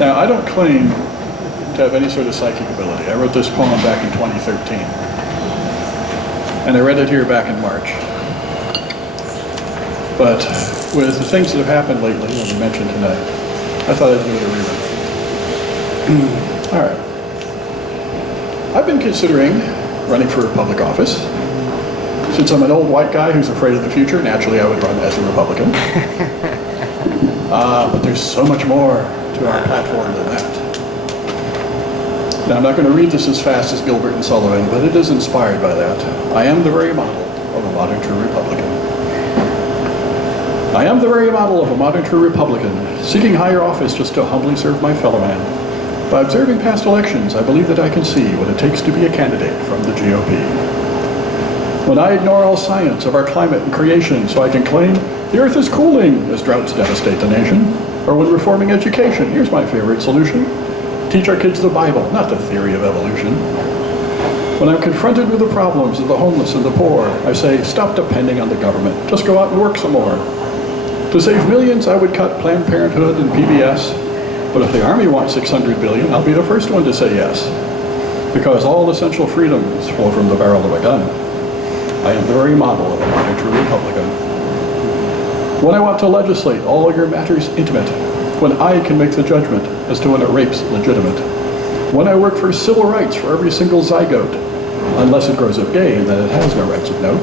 Now, I don't claim to have any sort of psychic ability. I wrote this poem back in 2013. And I read it here back in March. But with the things that have happened lately, that we mentioned tonight, I thought I'd give it a reread. All right. I've been considering running for public office. Since I'm an old white guy who's afraid of the future, naturally I would run as a Republican. But there's so much more to our platform than that. Now, I'm not going to read this as fast as Gilbert and Sullivan, but it is inspired by that. I am the very model of a modern true Republican. I am the very model of a modern true Republican, seeking higher office just to humbly serve my fellow man. By observing past elections, I believe that I can see what it takes to be a candidate from the GOP. When I ignore all science of our climate and creation so I can claim the earth is cooling as droughts devastate the nation, or when reforming education, here's my favorite solution: teach our kids the Bible, not the theory of evolution. When I'm confronted with the problems of the homeless and the poor, I say, stop depending on the government, just go out and work some more. To save millions, I would cut Planned Parenthood and PBS, but if the Army wants $600 billion, I'll be the first one to say yes. Because all essential freedoms flow from the barrel of a gun. I am the very model of a modern true Republican. When I want to legislate all your matters intimate, when I can make the judgment as to when a rape's legitimate, when I work for civil rights for every single zygote, unless it grows up gay and then it has no rights of note,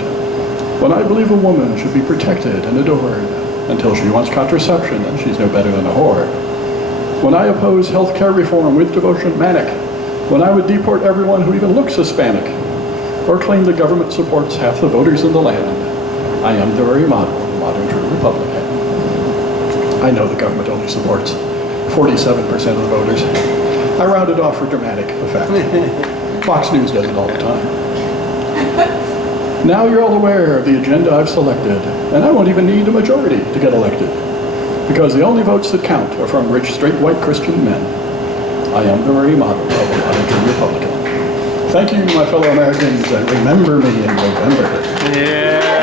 when I believe a woman should be protected and adored, until she wants contraception and she's no better than a whore, when I oppose health care reform with devotion manic, when I would deport everyone who even looks Hispanic, or claim the government supports half the voters in the land, I am the very model of a modern true Republican. I know the government only supports 47% of the voters. I round it off for dramatic effect. Fox News does it all the time. Now you're all aware of the agenda I've selected, and I won't even need a majority to get elected, because the only votes that count are from rich, straight, white Christian men. I am the very model of a modern true Republican. Thank you, my fellow Americans, and remember me in November. Yeah.